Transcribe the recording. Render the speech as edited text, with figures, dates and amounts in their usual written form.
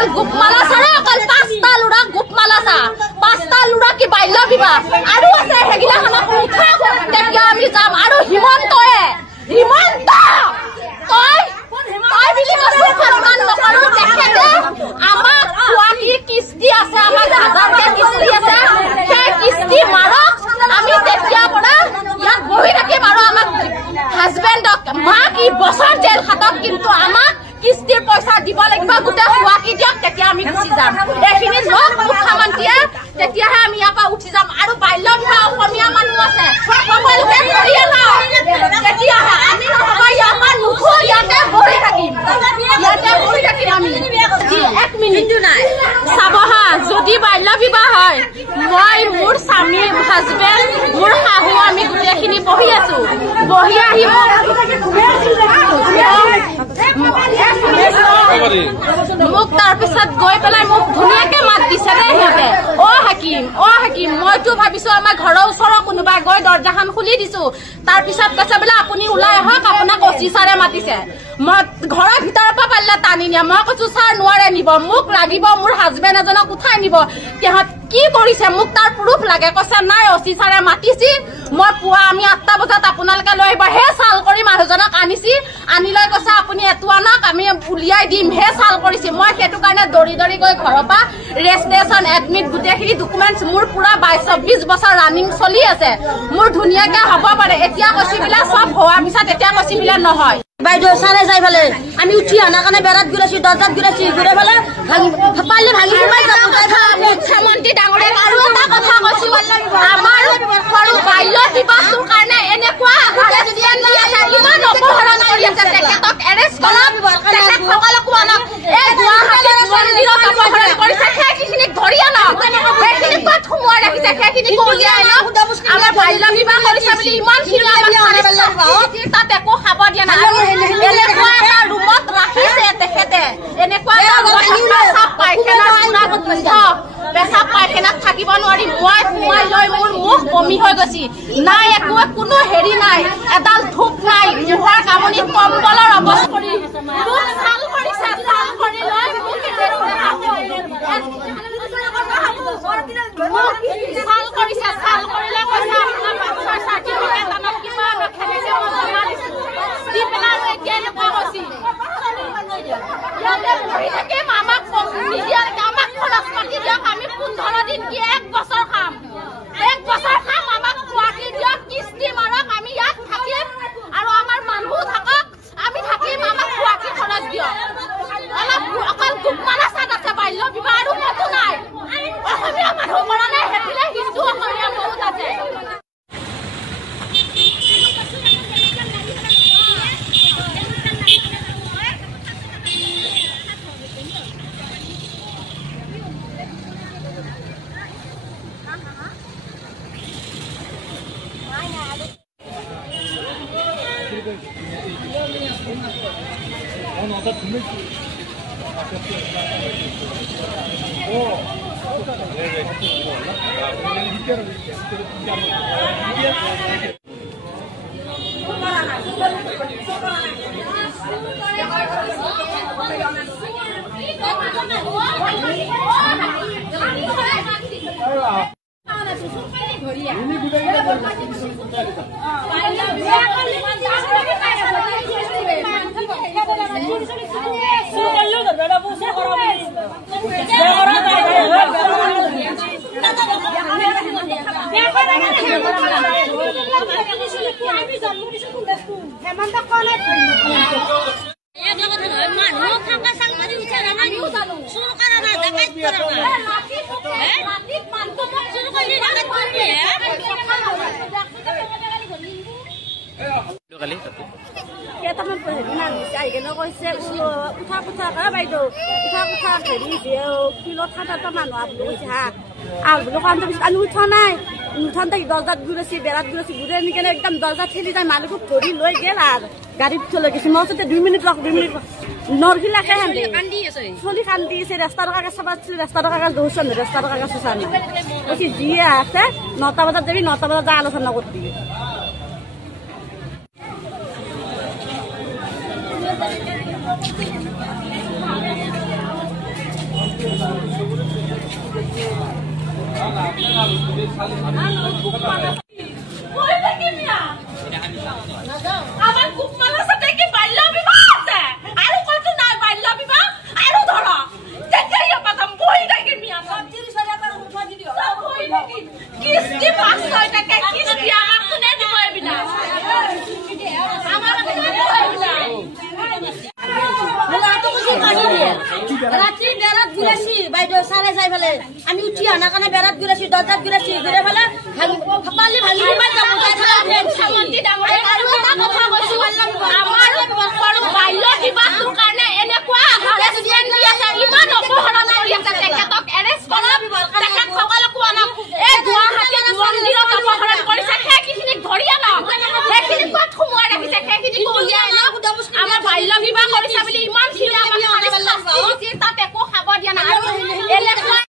অকল গোপমালা ছাৰে অকল 5টা লুৰা গোপমালা চা 5টা লুৰা কি বাল্য বিবাহ আৰু আছে হেগিলাখনক উঠা তেতিয়া আমি যাম আৰু হিমন্তয়ে তই বিলি বস্তু সন্মান নকৰো তেখেতে আমাক খোৱাকি কিস্তি আছে আমাক হাজাৰকে কিস্তি আছে সেই কিস্তি মাৰক আমি তেতিয়া পৰা ইয়াত বহি থাকিম আৰু আমাক হাজবেণ্ডক মাক ই বছৰ জেল খাটক কিন্তু আমাক কিস্তিৰ পইচা দিব লাগিব গোটেই খোৱাকি দিয়ক তেতিয়া আমি গুচি যাম এইখিনি লওক মুখ্যমন্ত্ৰীয়ে তেতিয়াহে আমি ইয়াৰ পৰা উঠি যাম আৰু বাল্য বিবাহ অসমীয়া মানুহ আছে সকলোকে কৰিয়ে লওক তেতিয়াহে আমি নহয় ইয়াৰ পৰা নুঠো ইয়াতে বহি থাকিম আমি 1 মিনিট নাই চাব হা যদি বাল্য বিবাহ হয় মই মোৰ স্বামী হাজবেণ্ড মোৰ শাহু আমি গোটেইখিনি বহি আছো বহি আহি মোক তাৰপিছত গৈ পেলাই মোক ধুনীয়াকে মাত দিছে দে সিহঁতে অ হাকিম মইতো ভাবিছো আমাৰ ঘৰৰ ওচৰৰ কোনোবাই গৈ দৰ্জাখন খুলি দিছো তাৰপিছত কৈছে বোলে আপুনি ওলাই আহক আপোনাক অচি ছাৰে মাতিছে মই ঘৰৰ ভিতৰৰ পৰা পাৰিলে টানি নিয়া মই কৈছো ছাৰ নোৱাৰে নিব মোক লাগিব মোৰ হাজবেণ্ড এজনক উঠাই নিব সিহঁত কি কৰিছে মোক তাৰ প্ৰুফ লাগে কৈছে নাই অচি ছাৰে মাতিছি মই পুৱা আমি 8টা বজাত আপোনালোকে লৈ আহিব হে চাল কৰি মানুহজনক আনিছি আনি লৈ কৈছে আপুনি এটো আনক আমি উলিয়াই দিম হে চাল কৰিছি মই সেইটো কাৰণে দৌৰি গৈ ঘৰৰ পৰা ৰেজিষ্ট্ৰেচন এডমিট গোটেইখিনি ডকুমেণ্টছ মোৰ পুৰা 22-24 বছৰ ৰানিং চলি আছে মোৰ ধুনীয়াকে হ'ব পাৰে এতিয়া কৈছিবিলা সব হোৱা পিছত এতিয়া কৈছিবিলা নহয় বাইদেউ সারে যাই ফেলে আমি উঠি আনা কানে বেড়াত ঘুরেছি দরজাত ঘুরেছি ঘুরে ফেলে পারলে ভাঙি সোমাই যাব মুখ্যমন্ত্রী ডাঙরে আৰু এটা কথা কৈছো আমাৰ সৰু বাল্য বিবাহৰ কাৰণে এনেকুৱা ইমান অপহৰণ কৰি আছে তেখেতক এৰেষ্ট কৰক তেখেত সকলকো আনক এই গুৱাহাটীত মন্দিৰত অপহৰণ কৰিছে সেইখিনিক ধৰি আনক সেইখিনি ক'ত সোমোৱাই ৰাখিছে সেইখিনি উলিয়াই আনক আমাৰ বাল্য বিবাহ কৰিছে বুলি ইমানখিনি তাত একো খাব দিয়া নাই এনেকুৱা এটা ৰুমত ৰাখিছে তেখেতে এনেকুৱা পেচাব পায়খানাত থাকিব নোৱাৰি মই সোমাই লৈ মোৰ মুখ বমি হৈ গৈছি নাই একো কোনো হেৰি নাই এডাল ধূপ নাই মুখৰ কামনিত কম্বলৰ অৱস্থা কৰি চাল কৰিছে চাল কৰি লৈ চাল কৰিছে চাল কৰিলে কৈছে আপোনাৰ বাচ্চাৰ চাৰ্টিফিকেট আনক কিবা খেলিলে দি পেলাই এতিয়া এনেকুৱা হৈছি ইয়াতে পঢ়ি থাকিম আমাক নিদিয়া আমাক খৰচ পাতি দিয়ক আমি 15 দিন কি 1 বছৰ খাম 1 বছৰ খাম আমাক খোৱাকি দিয়ক কিস্তি মাৰক আমি ইয়াত থাকিম আৰু আমাৰ মানুহ থাকক আমি থাকিম আমাক খোৱাকি খৰচ দিয়ক অলপ অকল গোপমালা চাত আছে বাল্য বিবাহ আৰু কতো নাই অসমীয়া মানুহ কাৰণে হেতিলে হিন্দু অসমীয়া বহুত আছে দরজাত ঘুরেছি বেড়াত ঘুরেছি ঘুরে নিয়ে একদম দরজা ঠেলি যায় মানুষ ধরি লই গেল আর গাড়িত চলে গেছি মতে 2 মিনিট নরগিলাকে হান্দি চলি কান্দিছে রাস্তার কাগজ চাব রাস্তার কাগজ দৌড়ছেন রাস্তার কাগজ চানি বলছি যিয়ে আছে 9টা বজাত যাবি 9টা বজাত যা আলোচনা করবি আমার খুব মানুষ আছে কি বাল্য বিবাহ আছে আর কইতো নাই বাল্য বিবাহ আর ধর তেজাইয়া পাতাম বই ডাকি মিয়া 30,000 টাকা উঠা দি দিও বই ডাকি কিস্তি 500 টাকা কিস্তি আমার কোনে দিব বিনা আমার কোনে দিব বিনা হলা তো কিছু কাটি দিয়ে রাত্রি বেরাত গুলাছি বাইদো সারে যাই ফেলে আমি উঠি আনা কানে বেরাত গুলাছি দরজাত গুলাছি ঘুরে ফেলে পালি ভাঙি মাই যাব তাই সামন্তি ডাঙরে আৰু এটা কথা কৈছো আমাৰ বাল্য বিবাহৰ কাৰণে এনেকুৱা হাৰাসমেণ্ট দি আছে